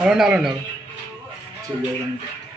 అలా ఉండాలి అలా ఉండాలి